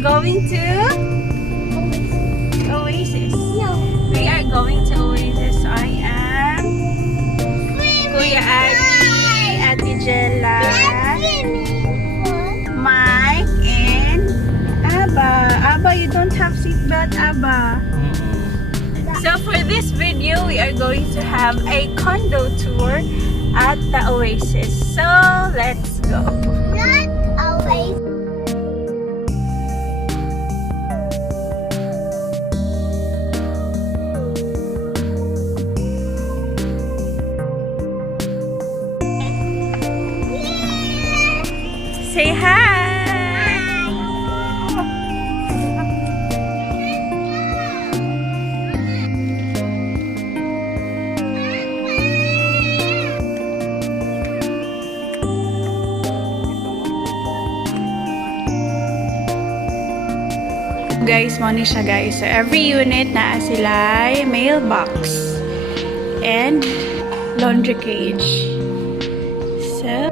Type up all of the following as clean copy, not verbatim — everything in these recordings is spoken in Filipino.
going to Oasis. No. We are going to Oasis. So I am Kuya Adi, Ate Jella, Mike, and Abba. Abba, you don't have seatbelt, Abba. So for this video, we are going to have a condo tour at the Oasis. So let's go. Not always. Say hi! Guys, money siya guys. So every unit na sila mailbox and laundry cage. So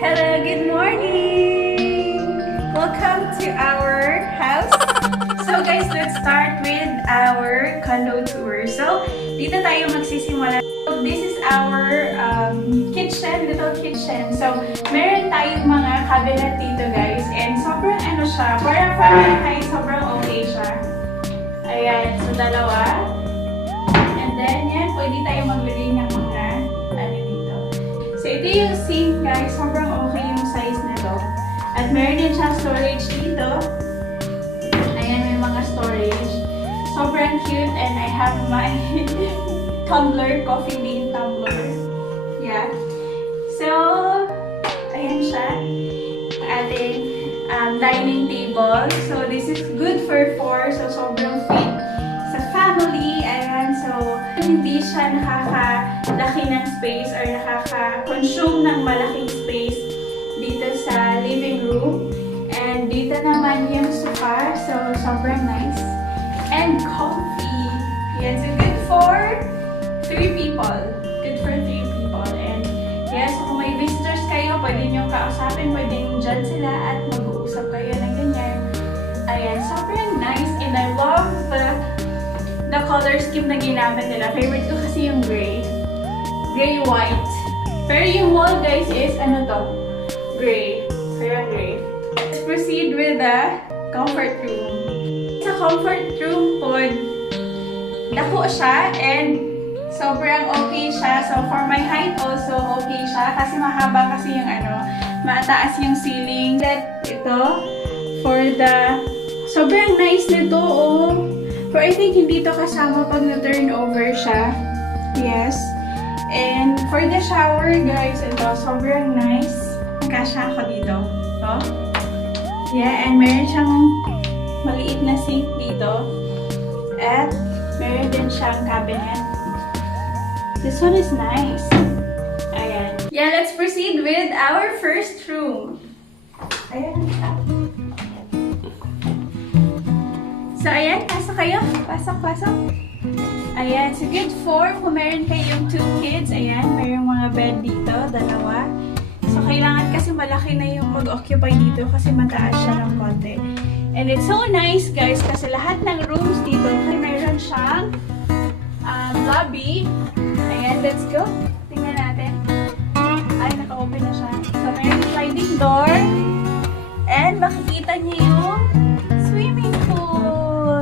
hello, good morning! Welcome to our house. So guys, let's start with our condo tour. So dito tayo magsisimula. So this is our kitchen, little kitchen. So meron tayong mga cabinet dito guys. And sobrang ano siya, parang family height, sobrang okay siya. Ayan, so dalawa. And then yan, pwede tayo maglagay ng mga ano dito. So ito yung sink guys, sobrang okay yung size nito. At meron din siyang storage dito. Ayan, may mga storage. Sobrang cute and I have my tumbler, coffee bean tumbler. Yeah. So, ayan siya. Ating dining table. So, this is good for 4. So, sobrang fit sa family. Ayan. So, hindi siya nakakalaki ng space or nakaka-consume ng malaking space dito sa living room. And dito naman yung sofa. So, sobrang nice. And comfy. Yan. So, good for 3 people. Good for 3 people. And yes, so kung may visitors kayo, pwede nyo kausapin, pwede nyo dyan sila at mag-uusap kayo ng ganyan. Ayan, sobrang nice. And I love the color scheme na ginamit nila. Favorite ko kasi yung gray. Gray-white. Pero yung wall, guys, is ano to? Gray. Pero gray. Let's proceed with the comfort room. Sa comfort room po, dako siya and sobrang okay siya. So, for my height also, okay siya. Kasi mahaba kasi yung mataas yung ceiling. That ito, for the, sobrang nice nito, oh. For I think hindi to kasama pag na-turn over siya. Yes. And for the shower, guys, ito, sobrang nice. Kasha ako dito. Ito. Yeah, and meron siyang maliit na sink dito. At meron din siyang cabinet. This one is nice. Ayan. Yeah, let's proceed with our first room. Ayan. So, ayan. Pasok kayo. Pasok, pasok. Ayan. So, good for kung meron kayong 2 kids. Ayan. Mayroong mga bed dito. Dalawa. So, kailangan kasi malaki na yung mag-occupy dito kasi mataas siya ng konti. And it's so nice, guys, kasi lahat ng rooms dito, mayroon siyang lobby. Ayan, let's go. Tingnan natin. Ay, naka-open na siya. So, mayroon sliding door. And makikita niyo yung swimming pool.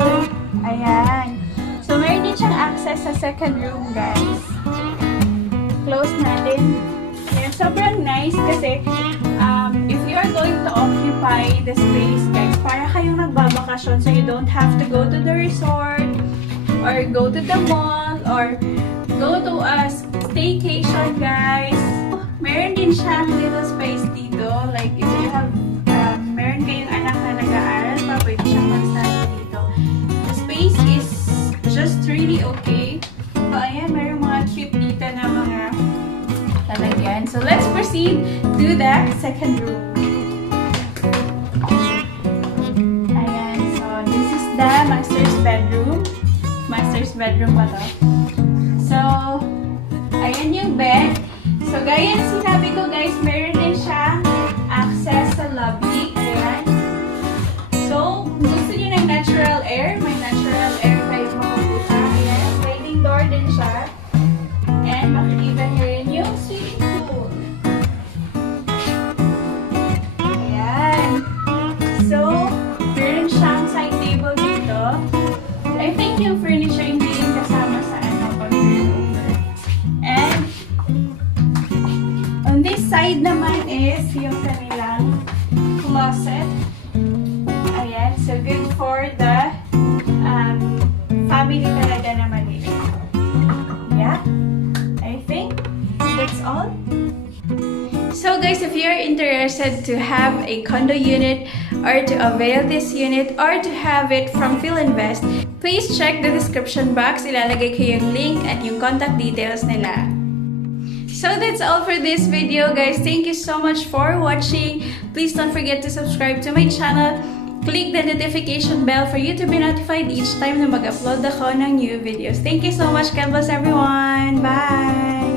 Ayan. So, mayroon din siyang access sa second room, guys. Close natin. Ayan, sobrang nice kasi if you are going to occupy the space, guys, para kayong nagbabakasyon, so you don't have to go to the resort or go to the mall or go to a staycation, guys. Meron din siyang little space dito. Like, if you have, meron kayong anak na nag-aaral pa, pwede siyang mag-study dito. The space is just really okay. So, ayan, meron mga cute dito na mga lalagyan. So, let's proceed to the second room. Ayan, so this is the master's bedroom. Master's bedroom ba to? So, ayan yung bed. So, gaya na sinabi ko guys, meron din side naman is yung kanilang closet. Ayan. So, good for the family talaga naman ito. Yeah. I think that's all. So guys, if you're interested to have a condo unit or to avail this unit or to have it from PhilInvest, please check the description box. Ilalagay ko yung link at yung contact details nila. So that's all for this video, guys. Thank you so much for watching. Please don't forget to subscribe to my channel. Click the notification bell for you to be notified each time na mag-upload ako ng new videos. Thank you so much. God bless everyone. Bye!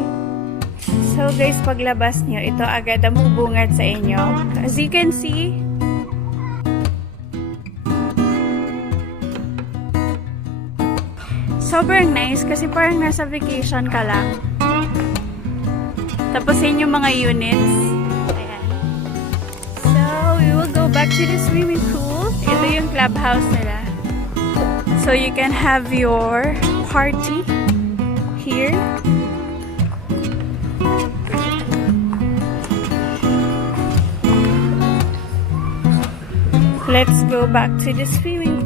So guys, paglabas nyo, ito agad ang bubungad sa inyo. As you can see, sobrang nice kasi parang nasa vacation ka lang. Tapos yun yung mga units. Ayan. So, we will go back to the swimming pool. Ito yung clubhouse nila. So, you can have your party here. Let's go back to the swimming